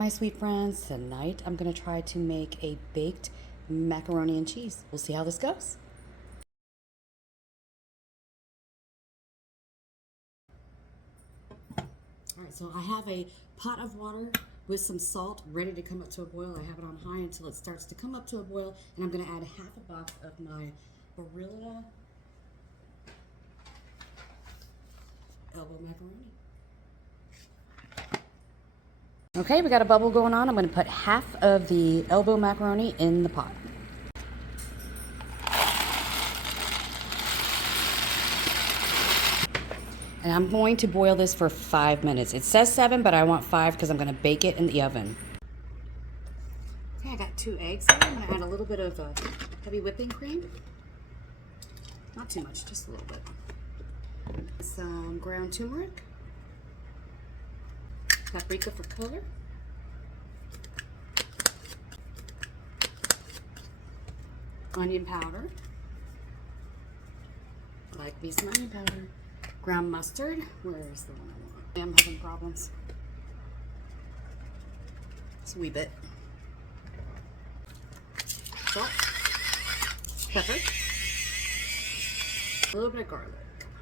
My sweet friends, tonight I'm going to try to make a baked macaroni and cheese. We'll see how this goes. Alright, so I have a pot of water with some salt ready to come up to a boil. I have it on high until it starts to come up to a boil, and I'm going to add half a box of my Barilla elbow macaroni. Okay, we got a bubble going on. I'm going to put half of the elbow macaroni in the pot. And I'm going to boil this for 5 minutes. It says 7, but I want 5 because I'm going to bake it in the oven. Okay, I got 2 eggs here. I'm going to add a little bit of heavy whipping cream. Not too much, just a little bit. Some ground turmeric. Paprika for color. Onion powder. I like me some onion powder. Ground mustard. Where is the one I want? I'm having problems. Just a wee bit. Salt. Pepper. A little bit of garlic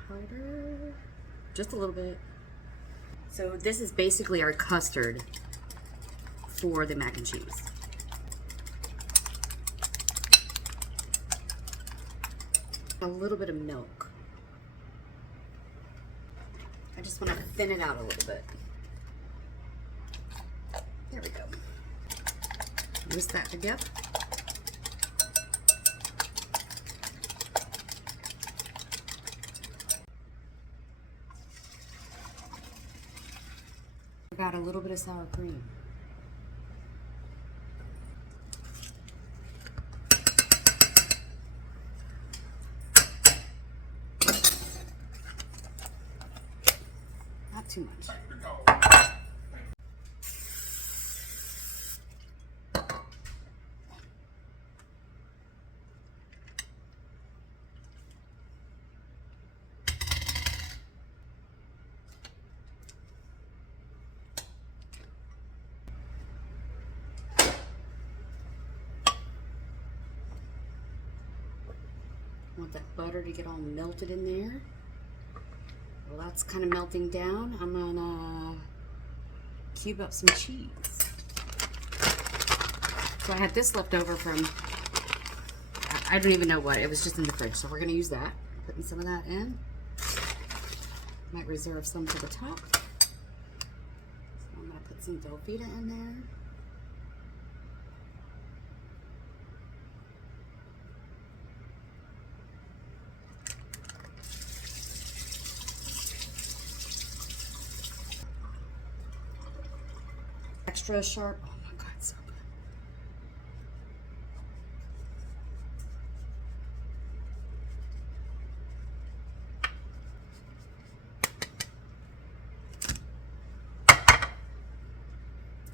powder. Just a little bit. So this is basically our custard for the mac and cheese. A little bit of milk. I just want to thin it out a little bit. There we go. Whisk that together. Got a little bit of sour cream. Not too much. Want that butter to get all melted in there. Well, that's kind of melting down. I'm gonna cube up some cheese. So I had this left over from, I don't even know what, it was just in the fridge. So we're gonna use that. Putting some of that in. Might reserve some for the top. So I'm gonna put some Velveeta in there. Extra sharp. Oh my God, so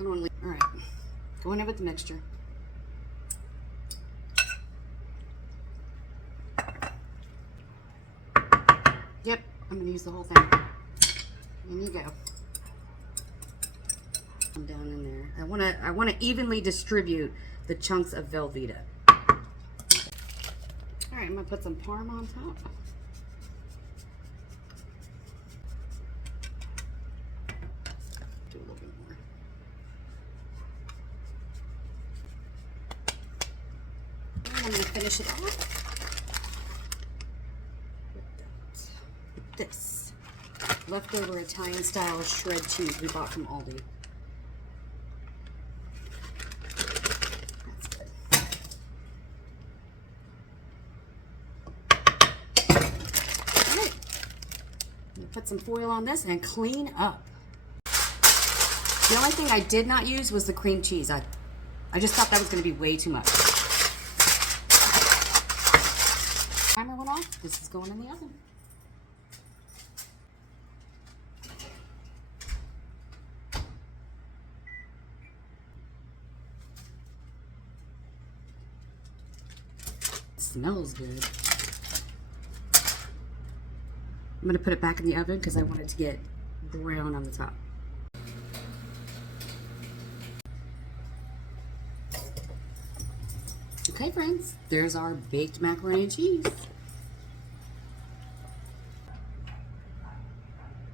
good. All right, going in with the mixture. Yep, I'm gonna use the whole thing. In you go. Down in there. I wanna evenly distribute the chunks of Velveeta. All right, I'm gonna put some Parm on top. Do a little bit more. And I'm gonna finish it off with this leftover Italian style shred cheese we bought from Aldi. Put some foil on this and clean up. The only thing I did not use was the cream cheese. I just thought that was going to be way too much. Timer went off. This is going in the oven. It smells good. I'm going to put it back in the oven because I want it to get brown on the top. Okay, friends, there's our baked macaroni and cheese.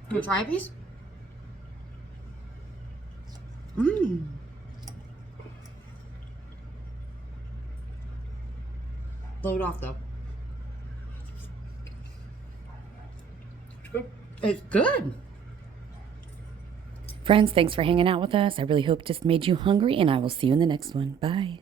Can we try a piece? Mmm. Blow it off though. It's good. It's good. Friends, thanks for hanging out with us. I really hope this made you hungry, and I will see you in the next one. Bye.